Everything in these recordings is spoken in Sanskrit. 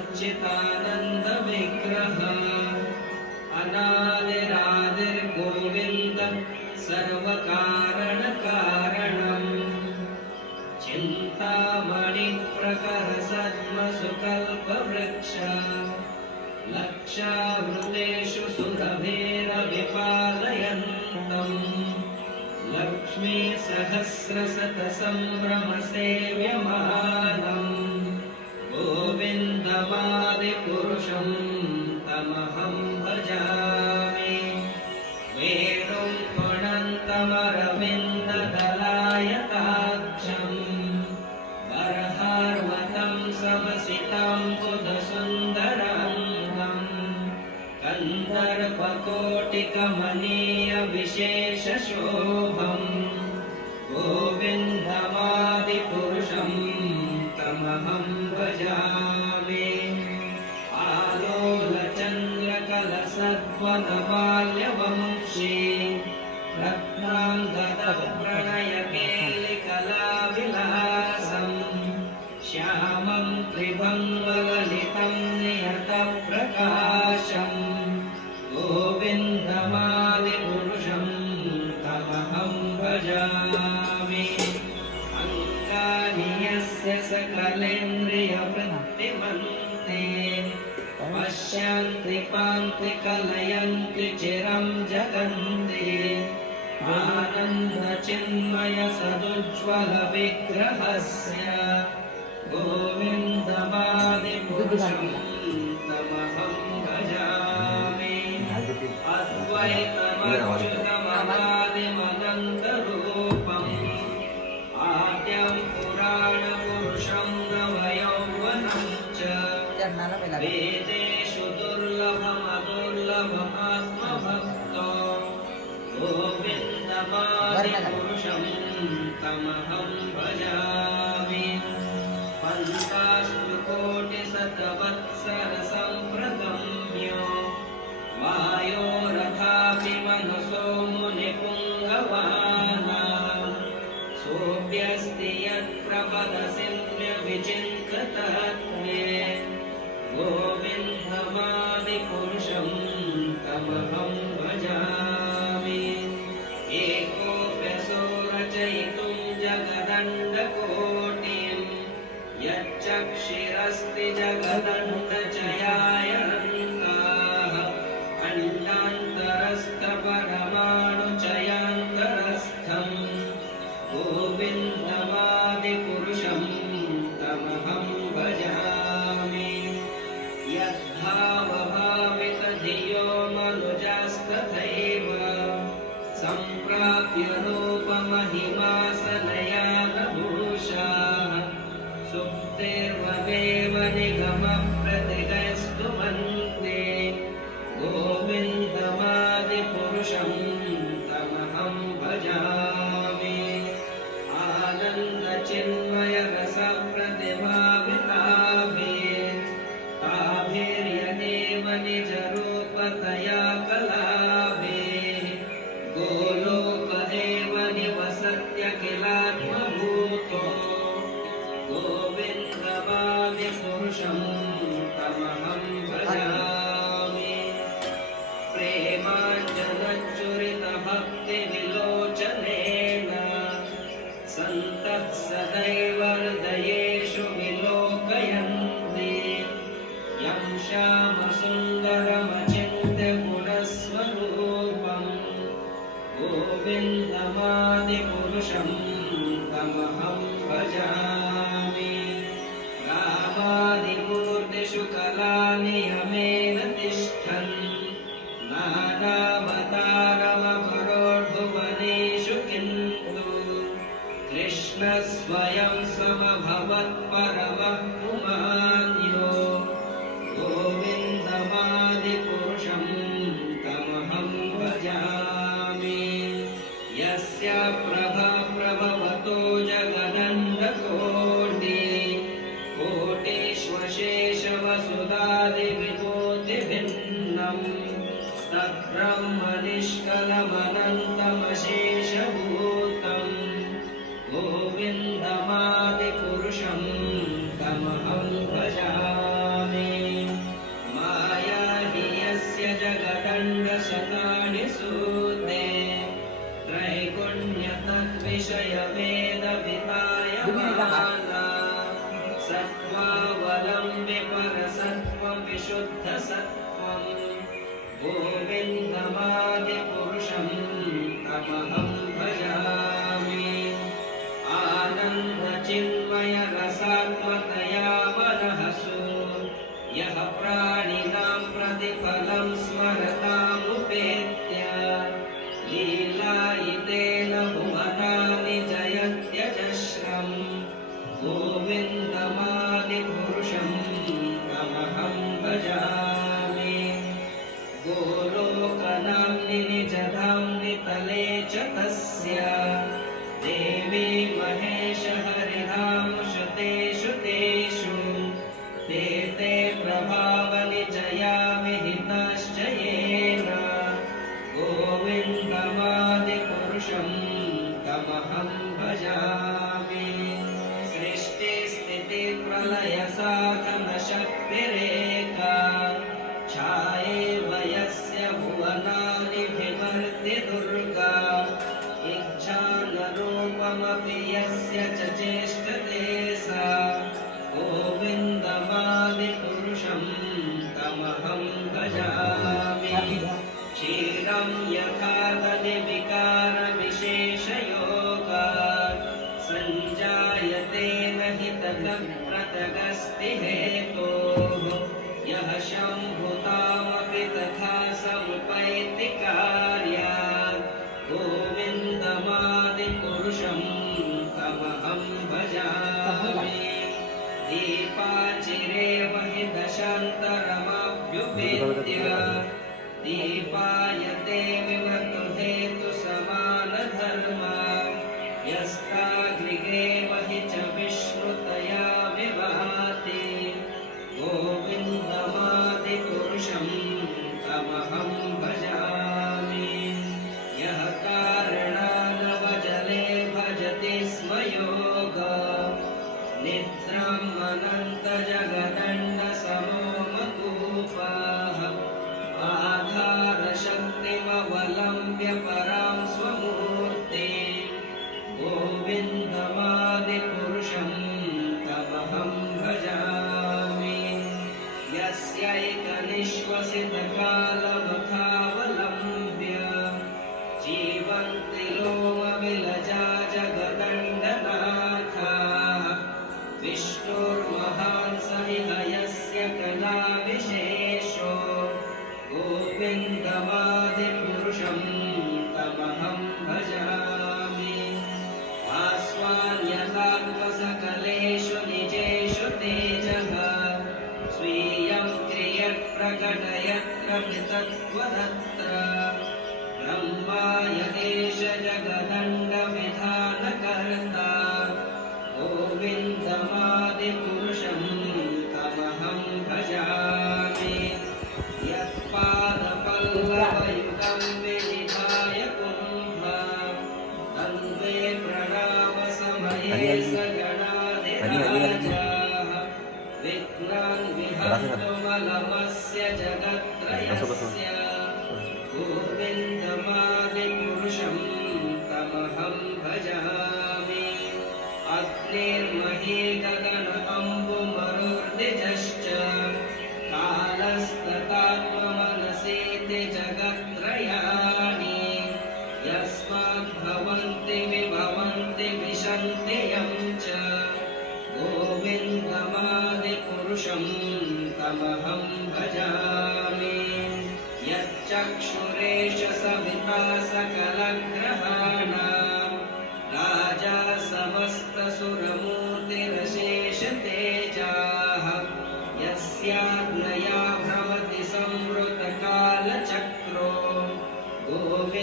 सच्चिदानन्दविग्रह अनादिरादिर्गोविन्द सर्वकारणकारणम् चिन्तामणिप्रकरसद्मसुकल्पवृक्ष लक्षावृतेषु सुरभेरविपालयन्तम् लक्ष्मीसहस्रशतसम्भ्रमसेव्यमानम् गोविन्दमादिपुरुषं तमहं भजामि वेणुं पुणन्तमरविन्ददलायताक्षं बर्हार्वतं समसितं बुधसुन्दराङ्गम् कन्दर्पकोटिकमनीयविशेषशोभम् गोविन्दमादिपुरुषं तमहं भजामि आलोलचन्द्रकलसद्वनमाल्यवंशी रत्नाङ्गदप्रणयकेलिकलाविलासम् श्यामं त्रिभङ्गललितं नियतप्रकाशम् गोविन्दमादिपुरुषं तमहं भजामि अङ्गानि यस्य सकलेन्द्रियवृत्तिमन्ते पश्यन्ति पान्ति कलयन्ति चिरं जगन्ति आनन्दचिन्मयसदुज्ज्वलविग्रहस्य गोविन्दमादिपुरुषं तमहं भजामि अद्वैतमच्युतमनादिमनन्तरूपम् आद्यं पुराणपुरुषं नवयौवनं च वेदेषु दुर्लभमदुर्लभमात्मभक्तो गोविन्दमादिपुरुषं तमहं भजामि पन्तास्तु कोटिशतवत्सरसम्प्रगम्यो वायोरथापि मनसो मुनिपुङ्गवानां सोऽप्यस्ति यत्प्रपदसिन्ध्यविचिन्त्यतत्वे गोविन्दमादिपुरुषं तमहं भजामि एकोऽप्यसो रचयितुं जगदण्डकोटिं यच्चक्षिरस्ति जगदण्डचयायन्ताः अण्डान्तरस्थपरमाणुचयान्तरस्थम् गोविन्दमादिपुरुषं तमहं भजामि यद्भावभावितधियो मनुजास्तथैव सम्प्राप्य रूपमहिमासनयानभूषाः सुप्तेर्वदेव निगमप्रतिगस्तु वन्दे गोविन्दमादिपुरुषं तमहं भजामि आनन्दचिन्मयरसप्रतिभाविताभिः ताभिर्यदेव निजरूपतया कलाभिः गोलोक एव निवसत्यखिलात्मभूतो गोविन्दमादिपुरुषं तमहं भजामि प्रेमाञ्जनच्चुरितभक्तिविलोचनेन सन्तः सदैव हृदयेषु विलोकयन्ति यं श्यामसुन्दरमचिन्त्यगुणस्वरूपं गोविन्दमादिपुरुषं तमहं भजामि रामादिमूर्तिषु कलानियमेन तिष्ठन् नानावतारमकरोढुवनेषु किन्तु कृष्णस्वयं समभवत्परमः पुमान्यो गोविन्दमादिपुरुषं तमहं भजामि यस्य प्रभवतो जगदण्डकोटि कोटिष्वशेषवसुधादिविभूतिभिन्नम् तद्ब्रह्मनिष्कलमनन्तमशेषभूतम् गोविन्दमादिपुरुषं तमहं भजामि विशुद्धसत्त्वम् गोविन्दमादिपुरुषं तमहं भजामि आनन्दचिन्मयरसात्मतया मनःसु यः प्राणिनां प्रतिफलं स्मरतामुपेत्य लीलायितेन भुवनानि जयत्यजस्रम् गोविन्दमादिपुरुषं तमहं भजामि गोलोकनाम्नि निजधाम्नि तले च तस्य देवी महेश हरिधाम श्रुतेषु तेषु ते ते प्रभावनिचया विहिताश्च येन गोविन्दमादिपुरुषं तमहं भजामि सृष्टिस्थितिप्रलयसाधनशक्तिरेका छायेव यस्य भुवनानि विभर्ति दुर्गा इच्छानरूपमपि यस्य च चेष्टते सा गोविन्दमादिपुरुषं तमहं भजामि क्षीरं यथा विकारविशेषयोगात् सञ्जायते न हि ततः पृथगस्ति हेतोः यः शम्भुतामपि तथा समुपैति कार्यात् गोविन्दमादिपुरुषं तमहं भजामि दीपाचिरेव हि दशान्तरमभ्युपेत्य दीपायते विमतु हेतु समानधर्मा यस्तागृहेव हि च विश्रुतया विभाति गोविन्दमादिपुरुषं तमहं भजामि यः कारणानवजले भजति स्म योग निद्राम् अनन्तजगदण्डसमो मकूपः आधारशक्तिमवलम्ब्य परां स्वमूर्तिम् गोविन्दमादिपुरुषं तमहं भजामि यस्यैकनिश्वसितकालमुखावलम्ब्य जीवन्ति लोमविलजा जगदण्डनाथाः विष्णुर्महान् सहिहयस्य कलाविशेषो गोविन्दमादिपुरुषं तमहं भजामि आस्वान्यतात्मसकलेषु निजेषु तेजः स्वीयं क्रियत्प्रकटयत्र पृथक्त्वदत्र ब्रह्मा यदेश जगदण्डविधानकर्ता गोविन्दमादिपुरुषं तमहं भजामि यत्पादपल्लवयुगं विनिधाय कुम्भ तन्वे प्रणामसमये सगणाधिराजाः विघ्नान् विहन्तुमलमस्य जगत्त्रयस्य गोविन्दमादिपुरुषं तमहं भजामि अग्निर्मही गगन अम्बुमरुर्दिजश्च कालस्ततात्ममनसेति जगत्त्रयाणि यस्माद्भवन्ति विभवन्ति विशन्ति यं च गोविन्दमादिपुरुषं तमहं भजामि यच्चक्षुरेश सविता सकलग्रहाणां राजा समस्तसुरमूर्तिरशेषतेजाः यस्याज्ञया भ्रमति संवृतकालचक्रो गोविन्दमादिपुरुषं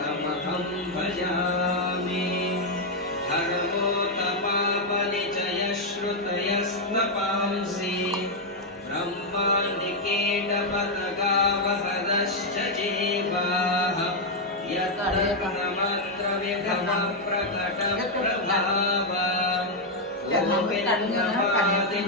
तमहं भजामि धर्मोतपापनिचयश्रुतयस्तपांसि ब्रह्माण्डिकेटपतगावहदश्च जीवाः यत्तन्नमत्र विगमप्रकटप्रभावा गोविन्दमादि